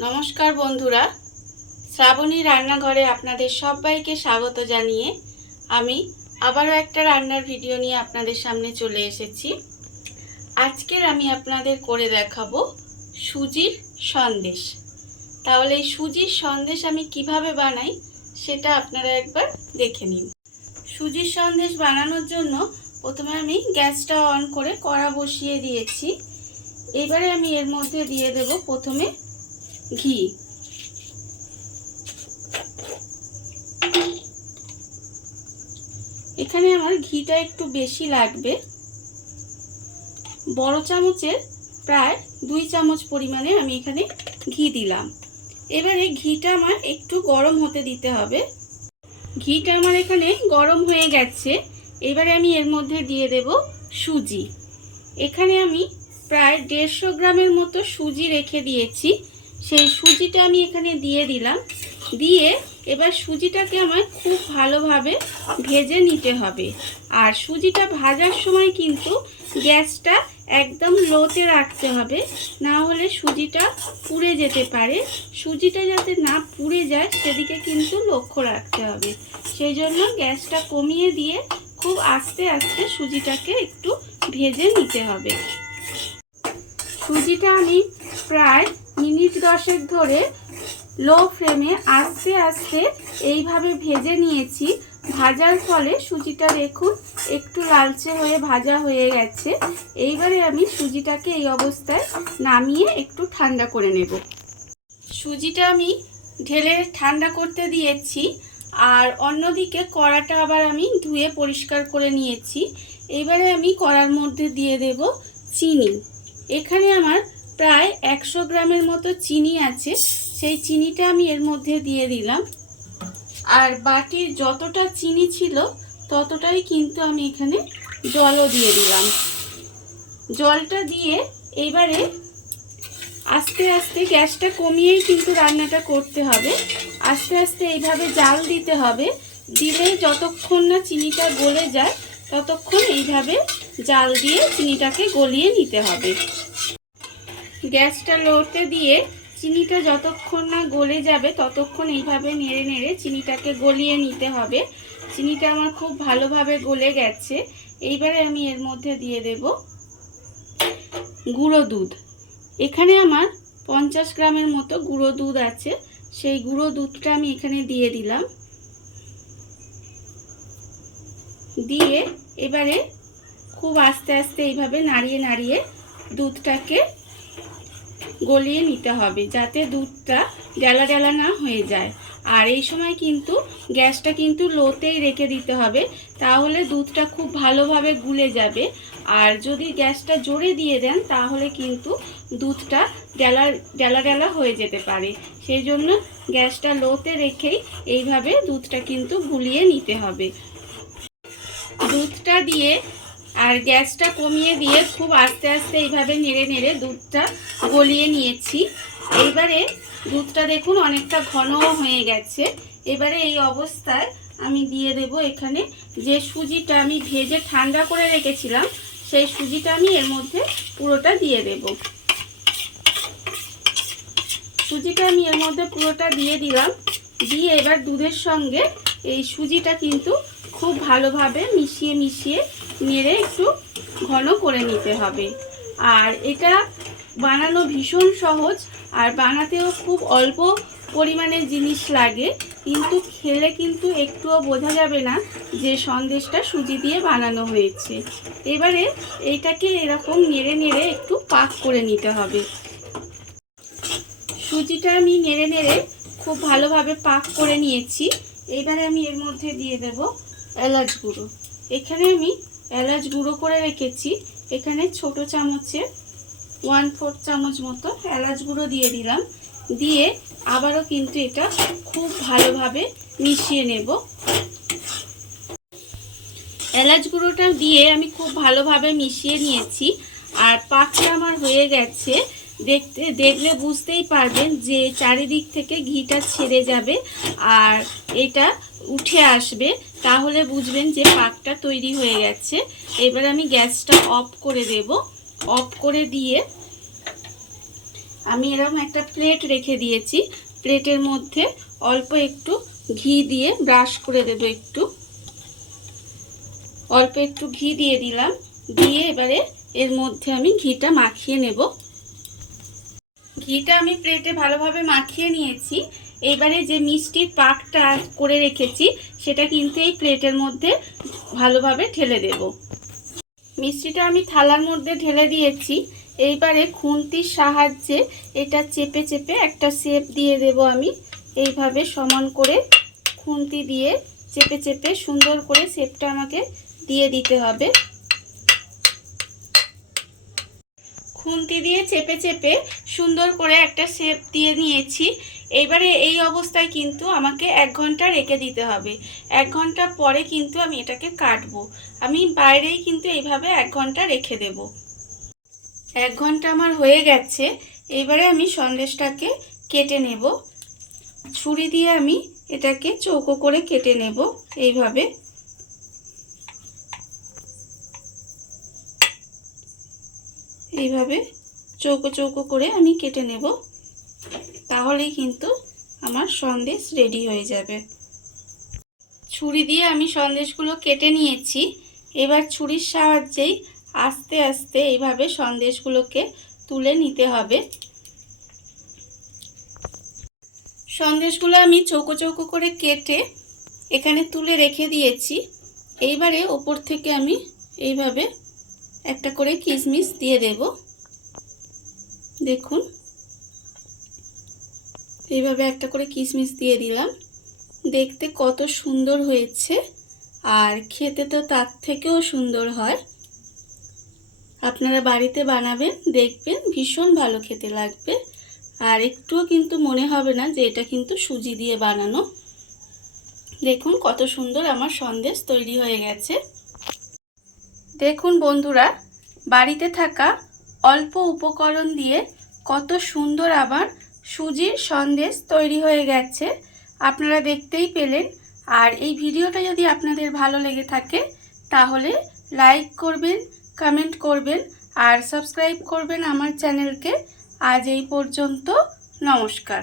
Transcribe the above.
নমস্কার বন্ধুরা, শ্রাবণী রান্নাঘরে আপনাদের সবাইকে স্বাগত জানিয়ে আমি আবারও একটা রান্নার ভিডিও নিয়ে আপনাদের সামনে চলে এসেছি। আজকের আমি আপনাদের করে দেখাবো সুজির সন্দেশ। তাহলে এই সুজির সন্দেশ আমি কিভাবে বানাই সেটা আপনারা একবার দেখে নিন। সুজির সন্দেশ বানানোর জন্য প্রথমে আমি গ্যাসটা অন করে কড়া বসিয়ে দিয়েছি। এবারে আমি এর মধ্যে দিয়ে দেব প্রথমে ঘি। এখানে আমার ঘিটা একটু বেশি লাগবে, বড় চামচের প্রায় 2 চামচ পরিমাণে আমি এখানে ঘি দিলাম। এবারে ঘিটা আমার একটু গরম হতে দিতে হবে। ঘিটা আমার এখানে গরম হয়ে গেছে। এবারে আমি এর মধ্যে দিয়ে দেব সুজি। এখানে আমি প্রায় 150 গ্রামের মতো সুজি রেখে দিয়েছি। সেই সুজিটা আমি এখানে দিয়ে দিলাম। দিয়ে এবার সুজিটাকে আমার খুব ভালোভাবে ভেজে নিতে হবে। আর সুজিটা ভাজার সময় কিন্তু গ্যাসটা একদম লোতে রাখতে হবে, না হলে সুজিটা পুড়ে যেতে পারে। সুজিটা যাতে না পুড়ে যায় সেদিকে কিন্তু লক্ষ্য রাখতে হবে। সেই জন্য গ্যাসটা কমিয়ে দিয়ে খুব আস্তে আস্তে সুজিটাকে একটু ভেজে নিতে হবে। সুজিটা আমি প্রায় মিনিট 10 ধরে লো ফ্লেমে আস্তে আস্তে এইভাবে ভেজে নিয়েছি। ভাজার ফলে সুজিটা দেখুন একটু লালচে হয়ে ভাজা হয়ে গেছে। এইবারে আমি সুজিটাকে এই অবস্থায় নামিয়ে একটু ঠান্ডা করে নেব। সুজিটা আমি ঢেলে ঠান্ডা করতে দিয়েছি। আর অন্যদিকে কড়াটা আবার আমি ধুয়ে পরিষ্কার করে নিয়েছি। এবারে আমি কড়ার মধ্যে দিয়ে দেব চিনি। এখানে আমার প্রায় 100 গ্রামের মতো চিনি আছে। সেই চিনিটা আমি এর মধ্যে দিয়ে দিলাম। আর বাটির যতটা চিনি ছিল ততটাই কিন্তু আমি এখানে জলও দিয়ে দিলাম। জলটা দিয়ে এবারে আস্তে আস্তে গ্যাসটা কমিয়েই কিন্তু রান্নাটা করতে হবে। আস্তে আস্তে এইভাবে জাল দিতে হবে। দিলে যতক্ষণ না চিনিটা গলে যায় ততক্ষণ এইভাবে জাল দিয়ে চিনিটাকে গলিয়ে নিতে হবে। গ্যাসটা লোতে দিয়ে চিনিটা যতক্ষণ না গলে যাবে ততক্ষণ এইভাবে নেড়ে নেড়ে চিনিটাকে গলিয়ে নিতে হবে। চিনিটা আমার খুব ভালোভাবে গলে গেছে। এইবারে আমি এর মধ্যে দিয়ে দেব গুঁড়ো দুধ। এখানে আমার 50 গ্রামের মতো গুঁড়ো দুধ আছে। সেই গুঁড়ো দুধটা আমি এখানে দিয়ে দিলাম। দিয়ে এবারে খুব আস্তে আস্তে এইভাবে নাড়িয়ে নাড়িয়ে দুধটাকে গলিয়ে নিতে হবে, যাতে দুধটা ডেলা ডেলা না হয়ে যায়। আর এই সময় কিন্তু গ্যাসটা কিন্তু লোতেই রেখে দিতে হবে, তাহলে দুধটা খুব ভালোভাবে গুলে যাবে। আর যদি গ্যাসটা জোরে দিয়ে দেন তাহলে কিন্তু দুধটা ডেলা ডেলা ডেলা হয়ে যেতে পারে। সেই জন্য গ্যাসটা লোতে রেখেই এইভাবে দুধটা কিন্তু গুলিয়ে নিতে হবে। দুধটা দিয়ে আর গ্যাসটা কমিয়ে দিয়ে খুব আস্তে আস্তে এইভাবে নেড়ে নেড়ে দুধটা গলিয়ে নিয়েছি। এইবারে দুধটা দেখুন অনেকটা ঘনও হয়ে গেছে। এবারে এই অবস্থায় আমি দিয়ে দেব এখানে যে সুজিটা আমি ভেজে ঠান্ডা করে রেখেছিলাম, সেই সুজিটা আমি এর মধ্যে পুরোটা দিয়ে দেব। সুজিটা আমি এর মধ্যে পুরোটা দিয়ে দিলাম। দিয়ে এবার দুধের সঙ্গে এই সুজিটা কিন্তু খুব ভালোভাবে মিশিয়ে মিশিয়ে নেড়ে একটু ঘন করে নিতে হবে। আর এটা বানানো ভীষণ সহজ, আর বানাতেও খুব অল্প পরিমাণে জিনিস লাগে, কিন্তু খেলে কিন্তু একটুও বোঝা যাবে না যে সন্দেশটা সুজি দিয়ে বানানো হয়েছে। এবারে এইটাকে এরকম নেড়ে নেড়ে একটু পাক করে নিতে হবে। সুজিটা আমি নেড়ে নেড়ে খুব ভালোভাবে পাক করে নিয়েছি। এইবারে আমি এর মধ্যে দিয়ে দেব এলাচ গুঁড়ো। এখানে আমি এলাচ গুঁড়ো করে রেখেছি। এখানে ছোট চামচে 1/4 চামচ মতো এলাচ গুঁড়ো দিয়ে দিলাম। দিয়ে আবারও কিন্তু এটা খুব ভালোভাবে মিশিয়ে নেব। এলাচ গুঁড়োটা দিয়ে আমি খুব ভালোভাবে মিশিয়ে নিয়েছি। আর পাকটা আমার হয়ে গেছে। দেখলে বুঝতেই পারবেন যে চারিদিক থেকে ঘিটা ছেড়ে যাবে আর এটা উঠে আসবে, তাহলে বুঝবেন যে পাকটা তৈরি হয়ে গেছে। এবার আমি গ্যাসটা অফ করে দেব। অফ করে দিয়ে আমি এরকম একটা প্লেট রেখে দিয়েছি। প্লেটের মধ্যে অল্প একটু ঘি দিয়ে ব্রাশ করে দেব। অল্প একটু ঘি দিয়ে দিলাম। দিয়ে এবারে এর মধ্যে আমি ঘিটা মাখিয়ে নেব। ঘিটা আমি প্লেটে ভালোভাবে মাখিয়ে নিয়েছি। এবারে যে মিষ্টির পাকটা করে রেখেছি সেটা কিন্তু এই প্লেটের মধ্যে ভালোভাবে ঢেলে দেব। মিষ্টিটা আমি থালার মধ্যে ঢেলে দিয়েছি। এইবারে খুন্তির সাহায্যে এটা চেপে চেপে একটা শেপ দিয়ে দেব। আমি এইভাবে সমান করে খুন্তি দিয়ে চেপে চেপে সুন্দর করে শেপটা আমাকে দিয়ে দিতে হবে। খুন্তি দিয়ে চেপে চেপে সুন্দর করে একটা শেপ দিয়ে নিয়েছি। এবারে এই অবস্থায় কিন্তু আমাকে 1 ঘন্টা রেখে দিতে হবে। 1 ঘন্টা পরে কিন্তু আমি এটাকে কাটবো। আমি বাইরেই কিন্তু এইভাবে 1 ঘন্টা রেখে দেব। 1 ঘন্টা আমার হয়ে গেছে। এবারে আমি সন্দেশটাকে কেটে নেব। ছুরি দিয়ে আমি এটাকে চৌকো করে কেটে নেব এইভাবে। এইভাবে চৌকো চৌকো করে আমি কেটে নেব। তাহলেই কিন্তু আমার সন্দেশ রেডি হয়ে যাবে। ছুরি দিয়ে আমি সন্দেশগুলো কেটে নিয়েছি। এবার ছুরির সাহায্যেই আস্তে আস্তে এইভাবে সন্দেশগুলোকে তুলে নিতে হবে। সন্দেশগুলো আমি চৌকো চৌকো করে কেটে এখানে তুলে রেখে দিয়েছি। এইবারে ওপর থেকে আমি এইভাবে একটা করে কিশমিশ দিয়ে দেব। দেখুন, এইভাবে একটা করে কিশমিশ দিয়ে দিলাম। দেখতে কত সুন্দর হয়েছে, আর খেতে তো তার থেকেও সুন্দর হয়। আপনারা বাড়িতে বানাবেন, দেখবেন ভীষণ ভালো খেতে লাগবে। আর একটুও কিন্তু মনে হবে না যে এটা কিন্তু সুজি দিয়ে বানানো। দেখুন কত সুন্দর আমার সন্দেশ তৈরি হয়ে গেছে। দেখুন বন্ধুরা, বাড়িতে থাকা অল্প উপকরণ দিয়ে কত সুন্দর আবার সুজির সন্দেশ তৈরি হয়ে গেছে। আপনারা দেখতেই পেলেন। আর এই ভিডিওটা যদি আপনাদের ভালো লেগে থাকে তাহলে লাইক করবেন, কমেন্ট করবেন আর সাবস্ক্রাইব করবেন আমার চ্যানেলকে। আজ এই পর্যন্ত, নমস্কার।